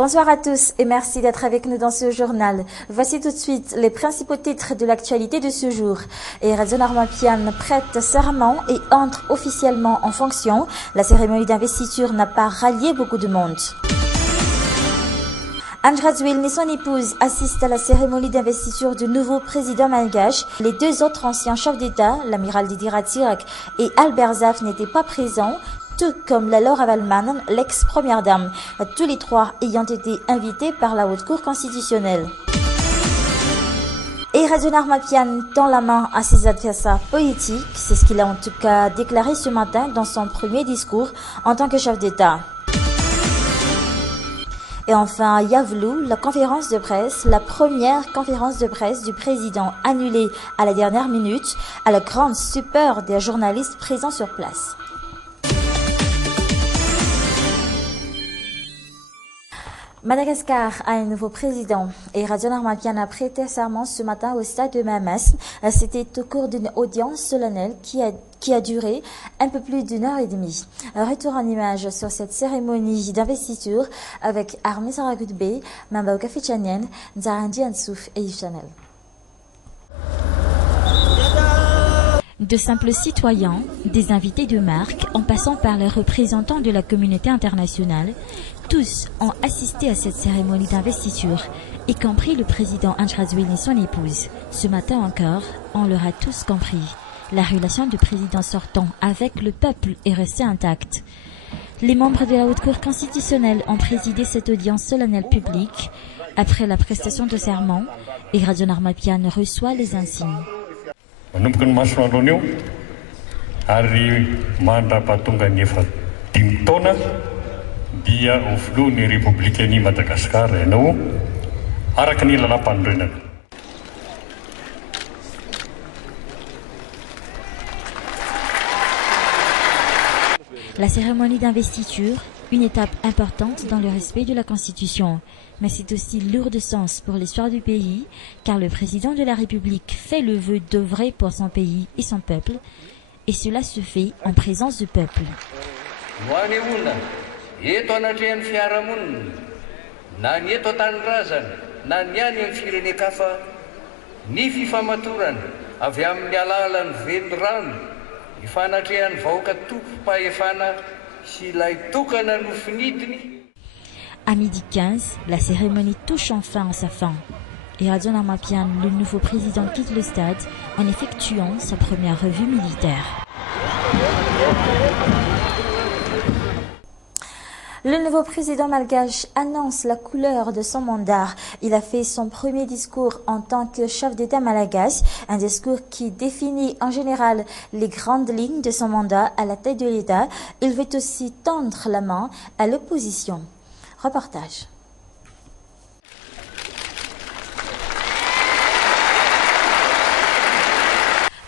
Bonsoir à tous et merci d'être avec nous dans ce journal. Voici tout de suite les principaux titres de l'actualité de ce jour. Et Radio Narmapian prête serment et entre officiellement en fonction. La cérémonie d'investiture n'a pas rallié beaucoup de monde. Ange Radzouil et son épouse assistent à la cérémonie d'investiture du nouveau président malgache. Les deux autres anciens chefs d'État, l'amiral Didier Tirak et Albert Zaf, n'étaient pas présents, tout comme la Laura Valman, l'ex-première dame, tous les trois ayant été invités par la Haute Cour constitutionnelle. Et Radio Narmapian tend la main à ses adversaires politiques, c'est ce qu'il a en tout cas déclaré ce matin dans son premier discours en tant que chef d'État. Et enfin, à Yavlou, la conférence de presse, la première conférence de presse du président annulée à la dernière minute, à la grande stupeur des journalistes présents sur place. Madagascar a un nouveau président et Radio Narmapian a prêté serment ce matin au stade de Mamas. C'était au cours d'une audience solennelle qui a duré un peu plus d'une heure et demie. Retour en image sur cette cérémonie d'investiture avec Armé Saragutbe, Mamba Okafichanien, Nzarandi Ansouf et Yves Chanel. De simples citoyens, des invités de marque, en passant par les représentants de la communauté internationale, tous ont assisté à cette cérémonie d'investiture, y compris le président Ange Radzouil et son épouse. Ce matin encore, on l'aura tous compris. La relation du président sortant avec le peuple est restée intacte. Les membres de la Haute Cour constitutionnelle ont présidé cette audience solennelle publique après la prestation de serment et Radio Narmapian reçoit les insignes. Dia oflohany Republikan'i Madagascar ianao araka ny lalam-panorenana. La cérémonie d'investiture, une étape importante dans le respect de la Constitution, mais c'est aussi lourd de sens pour l'histoire du pays, car le président de la République fait le vœu d'œuvrer pour son pays et son peuple, et cela se fait en présence du peuple. Eto anatrehan'ny fiarahamonina na ny eto an-tanindrazana na ny any amin'ny firenekafa ny fifamatorana avy amin'ny alalan'ny velon-drano ifanatrehan'ny vahoaka tokom-pahefana sy ilay tokana nofinidiny. À midi 15, la cérémonie touche enfin à sa fin. Et Radio Narmapian, le nouveau président quitte le stade en effectuant sa première revue militaire. Le nouveau président malgache annonce la couleur de son mandat. Il a fait son premier discours en tant que chef d'État malgache, un discours qui définit en général les grandes lignes de son mandat à la tête de l'État. Il veut aussi tendre la main à l'opposition. Reportage.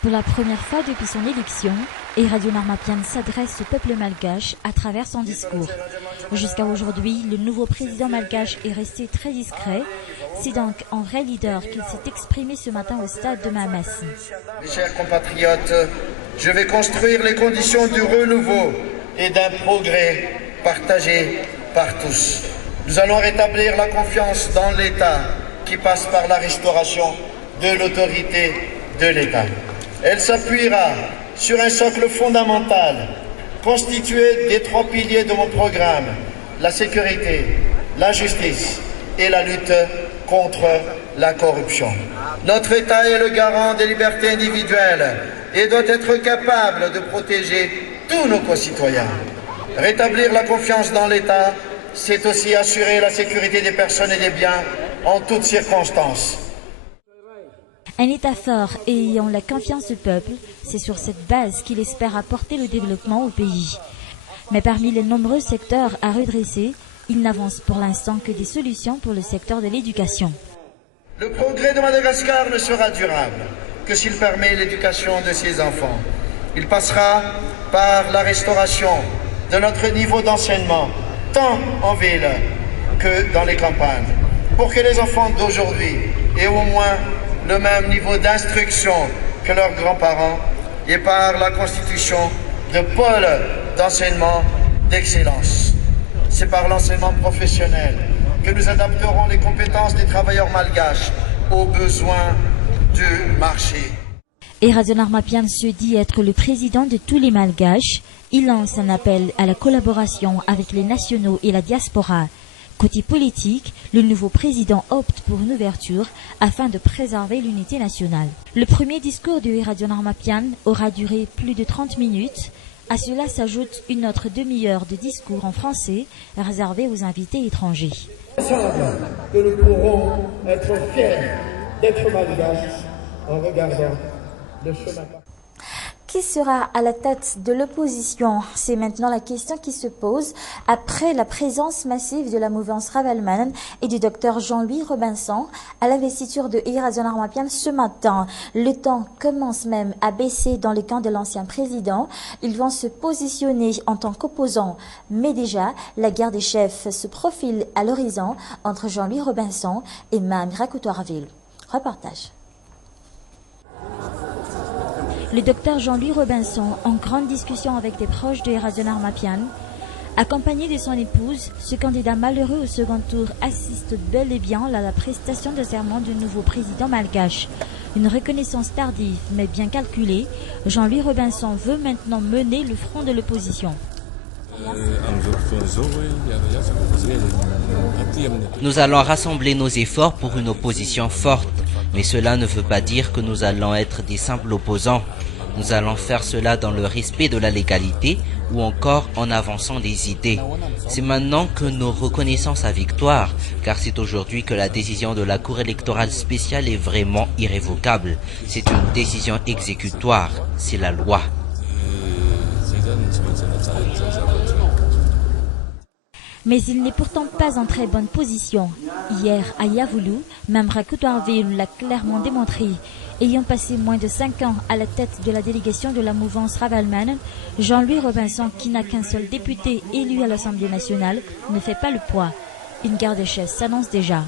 Pour la première fois depuis son élection, et Radio Narmapian s'adresse au peuple malgache à travers son discours. Jusqu'à aujourd'hui, le nouveau président malgache est resté très discret. C'est donc un vrai leader qu'il s'est exprimé ce matin au stade de Mamas. Mes chers compatriotes, je vais construire les conditions du renouveau et d'un progrès partagé par tous. Nous allons rétablir la confiance dans l'État qui passe par la restauration de l'autorité de l'État. Elle s'appuiera sur un socle fondamental constitué des trois piliers de mon programme, la sécurité, la justice et la lutte contre la corruption. Notre État est le garant des libertés individuelles et doit être capable de protéger tous nos concitoyens. Rétablir la confiance dans l'État, c'est aussi assurer la sécurité des personnes et des biens en toutes circonstances. Un État fort et ayant la confiance du peuple, c'est sur cette base qu'il espère apporter le développement au pays. Mais parmi les nombreux secteurs à redresser, il n'avance pour l'instant que des solutions pour le secteur de l'éducation. Le progrès de Madagascar ne sera durable que s'il permet l'éducation de ses enfants. Il passera par la restauration de notre niveau d'enseignement, tant en ville que dans les campagnes, pour que les enfants d'aujourd'hui aient au moins le même niveau d'instruction que leurs grands-parents et par la constitution de pôles d'enseignement d'excellence. C'est par l'enseignement professionnel que nous adapterons les compétences des travailleurs malgaches aux besoins du marché. Erason Armapian se dit être le président de tous les Malgaches. Il lance un appel à la collaboration avec les nationaux et la diaspora. Côté politique, le nouveau président opte pour une ouverture afin de préserver l'unité nationale. Le premier discours de Erason Armapian aura duré plus de 30 minutes. À cela s'ajoute une autre demi-heure de discours en français réservé aux invités étrangers. Que nous pourrons être fiers d'être malgaches en regardant le chemin. Qui sera à la tête de l'opposition? C'est maintenant la question qui se pose après la présence massive de la mouvance Ravalomanana et du docteur Jean-Louis Robinson à l'investiture de Erason Armapian ce matin. Le temps commence même à baisser dans le camp de l'ancien président. Ils vont se positionner en tant qu'opposants. Mais déjà, la guerre des chefs se profile à l'horizon entre Jean-Louis Robinson et Mme Rakotoarville. Reportage. Le docteur Jean-Louis Robinson, en grande discussion avec des proches de Erason Armapian, accompagné de son épouse, ce candidat malheureux au second tour assiste bel et bien à la prestation de serment du nouveau président malgache. Une reconnaissance tardive mais bien calculée, Jean-Louis Robinson veut maintenant mener le front de l'opposition. Nous allons rassembler nos efforts pour une opposition forte, mais cela ne veut pas dire que nous allons être des simples opposants. Nous allons faire cela dans le respect de la légalité ou encore en avançant des idées. C'est maintenant que nous reconnaissons sa victoire, car c'est aujourd'hui que la décision de la Cour électorale spéciale est vraiment irrévocable. C'est une décision exécutoire, c'est la loi. Mais il n'est pourtant pas en très bonne position. Hier, à Yavoulou, même Rakotoarville l'a clairement démontré. Ayant passé moins de 5 ans à la tête de la délégation de la mouvance Ravalomanana, Jean-Louis Robinson, qui n'a qu'un seul député élu à l'Assemblée nationale, ne fait pas le poids. Une guerre de chaises s'annonce déjà.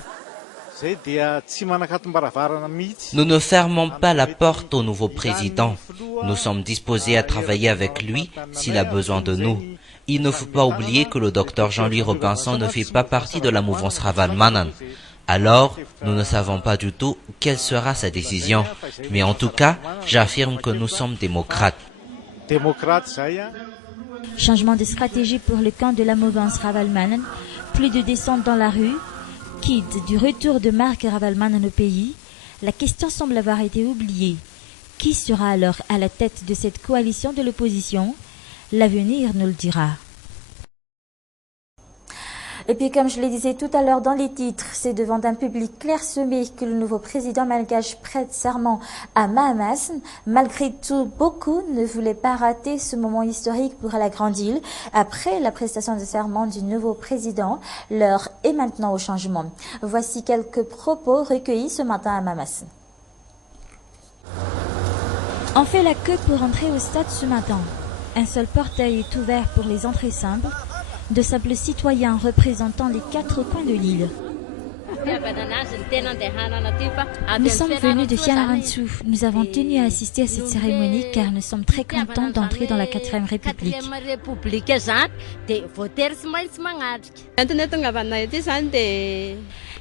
Nous ne fermons pas la porte au nouveau président. Nous sommes disposés à travailler avec lui s'il a besoin de nous. Il ne faut pas oublier que le docteur Jean-Louis Robinson ne fait pas partie de la mouvance Ravalomanana. Alors, nous ne savons pas du tout quelle sera sa décision. Mais en tout cas, j'affirme que nous sommes démocrates. Changement de stratégie pour le camp de la mouvance Ravalomanana. Plus de descente dans la rue. Quitte du retour de Marc Ravalomanana au pays. La question semble avoir été oubliée. Qui sera alors à la tête de cette coalition de l'opposition? L'avenir nous le dira. Et puis, comme je le disais tout à l'heure dans les titres, c'est devant un public clairsemé que le nouveau président malgache prête serment à Mahamasne. Malgré tout, beaucoup ne voulaient pas rater ce moment historique pour la Grande Île. Après la prestation de serment du nouveau président, l'heure est maintenant au changement. Voici quelques propos recueillis ce matin à Mahamasne. On fait la queue pour entrer au stade ce matin. Un seul portail est ouvert pour les entrées simples, de simples citoyens représentant les 4 coins de l'île. Nous sommes venus de Fianarantsoa. Nous avons tenu à assister à cette cérémonie car nous sommes très contents d'entrer dans la 4e République.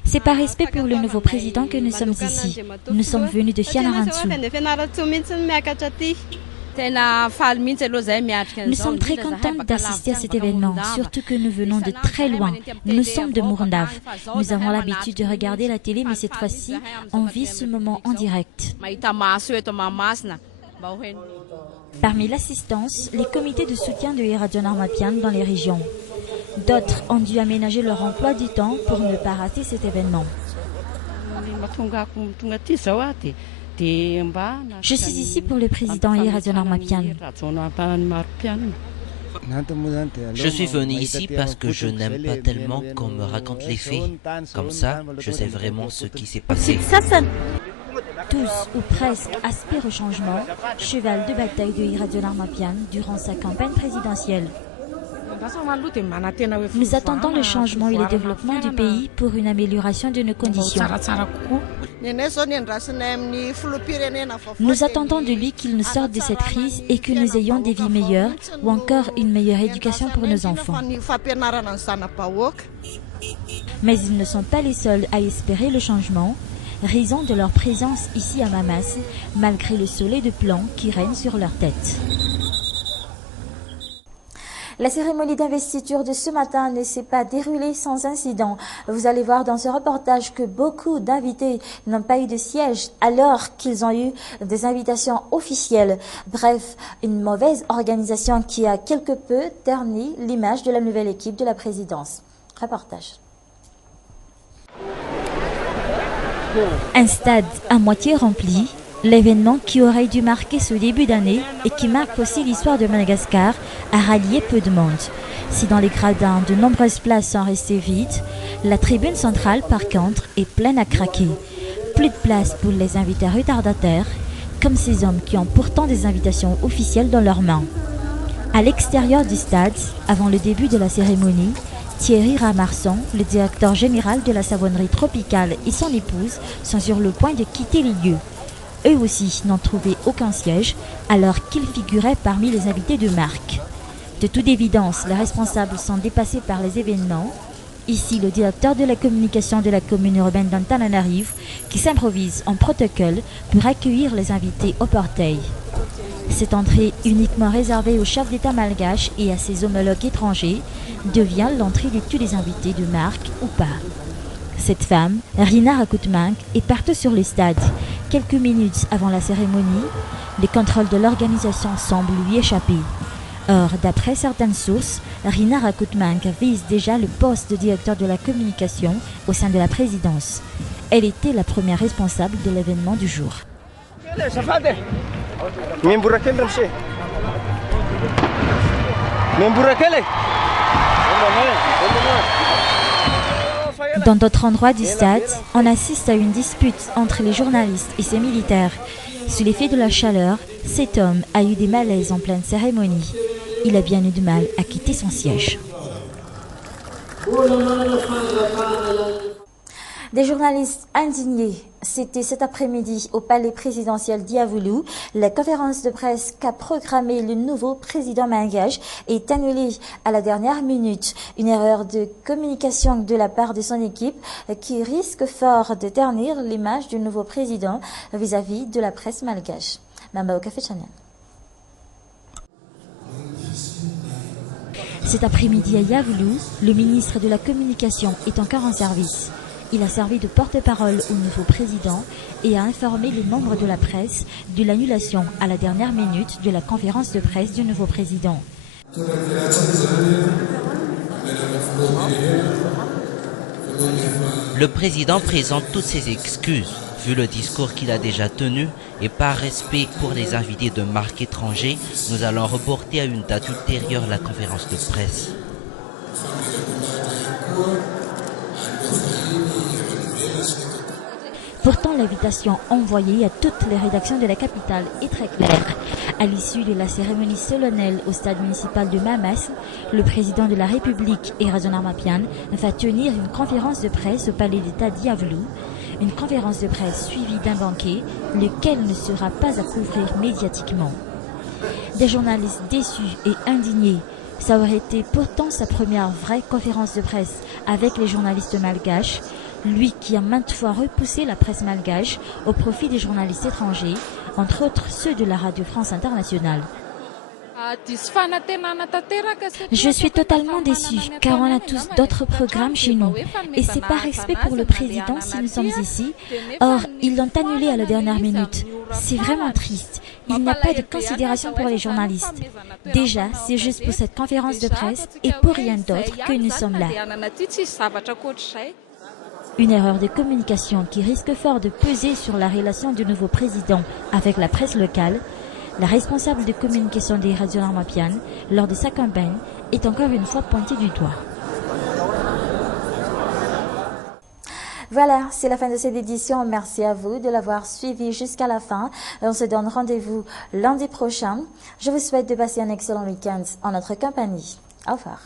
C'est par respect pour le nouveau président que nous sommes ici. Nous sommes venus de Fianarantsoa. Nous sommes très contents d'assister à cet événement, surtout que nous venons de très loin. Nous sommes de Mourndave. Nous avons l'habitude de regarder la télé, mais cette fois-ci, on vit ce moment en direct. Parmi l'assistance, les comités de soutien de Erason Armapian dans les régions. D'autres ont dû aménager leur emploi du temps pour ne pas rater cet événement. Je suis ici pour le président Erason Armapian. Je suis venu ici parce que je n'aime pas tellement qu'on me raconte les faits. Comme ça, je sais vraiment ce qui s'est passé. Tous ou presque aspirent au changement, cheval de bataille de Erason Armapian durant sa campagne présidentielle. Nous attendons le changement et le développement du pays pour une amélioration de nos conditions. Nous attendons de lui qu'il nous sorte de cette crise et que nous ayons des vies meilleures ou encore une meilleure éducation pour nos enfants. Mais ils ne sont pas les seuls à espérer le changement, raison de leur présence ici à Mamas, malgré le soleil de plomb qui règne sur leur tête. La cérémonie d'investiture de ce matin ne s'est pas déroulée sans incident. Vous allez voir dans ce reportage que beaucoup d'invités n'ont pas eu de siège alors qu'ils ont eu des invitations officielles. Bref, une mauvaise organisation qui a quelque peu terni l'image de la nouvelle équipe de la présidence. Reportage. Un stade à moitié rempli, l'événement qui aurait dû marquer ce début d'année et qui marque aussi l'histoire de Madagascar a rallié peu de monde. Si dans les gradins de nombreuses places sont restées vides, la tribune centrale par contre est pleine à craquer. Plus de place pour les invités retardataires, comme ces hommes qui ont pourtant des invitations officielles dans leurs mains. À l'extérieur du stade, avant le début de la cérémonie, Thierry Ramarson, le directeur général de la savonnerie tropicale, et son épouse sont sur le point de quitter les lieux. Eux aussi n'ont trouvé aucun siège alors qu'ils figuraient parmi les invités de marque. De toute évidence, les responsables sont dépassés par les événements. Ici, le directeur de la communication de la commune urbaine d'Antananarivo qui s'improvise en protocole pour accueillir les invités au portail. Cette entrée uniquement réservée aux chefs d'État malgaches et à ses homologues étrangers devient l'entrée de tous les invités de marque ou pas. Cette femme, Rina Rakutmank, est partout sur le stade. Quelques minutes avant la cérémonie, les contrôles de l'organisation semblent lui échapper. Or, d'après certaines sources, Rina Rakutmank vise déjà le poste de directeur de la communication au sein de la présidence. Elle était la première responsable de l'événement du jour. Dans d'autres endroits du stade, on assiste à une dispute entre les journalistes et ces militaires. Sous l'effet de la chaleur, cet homme a eu des malaises en pleine cérémonie. Il a bien eu du mal à quitter son siège. Des journalistes indignés, c'était cet après-midi au palais présidentiel d'Iavoulou. La conférence de presse qu'a programmée le nouveau président malgache est annulée à la dernière minute. Une erreur de communication de la part de son équipe qui risque fort de ternir l'image du nouveau président vis-à-vis de la presse malgache. Mamba au Café Channel. Cet après-midi à Iavoulou, le ministre de la Communication est encore en service. Il a servi de porte-parole au nouveau président et a informé les membres de la presse de l'annulation à la dernière minute de la conférence de presse du nouveau président. Le président présente toutes ses excuses, vu le discours qu'il a déjà tenu, et par respect pour les invités de marque étrangers, nous allons reporter à une date ultérieure la conférence de presse. Pourtant, l'invitation envoyée à toutes les rédactions de la capitale est très claire. À l'issue de la cérémonie solennelle au stade municipal de Mamas, le président de la République, Erason Armapian, va tenir une conférence de presse au palais d'État d'Iavoulou. Une conférence de presse suivie d'un banquet, lequel ne sera pas à couvrir médiatiquement. Des journalistes déçus et indignés. Ça aurait été pourtant sa première vraie conférence de presse avec les journalistes malgaches, lui qui a maintes fois repoussé la presse malgache au profit des journalistes étrangers, entre autres ceux de la Radio France Internationale. Je suis totalement déçue car on a tous d'autres programmes chez nous et c'est par respect pour le président si nous sommes ici. Or, ils l'ont annulé à la dernière minute. C'est vraiment triste. Il n'y a pas de considération pour les journalistes. Déjà, c'est juste pour cette conférence de presse et pour rien d'autre que nous sommes là. Une erreur de communication qui risque fort de peser sur la relation du nouveau président avec la presse locale. La responsable de communication des radios Armapian, lors de sa campagne, est encore une fois pointée du doigt. Voilà, c'est la fin de cette édition. Merci à vous de l'avoir suivi jusqu'à la fin. On se donne rendez-vous lundi prochain. Je vous souhaite de passer un excellent week-end en notre compagnie. Au revoir.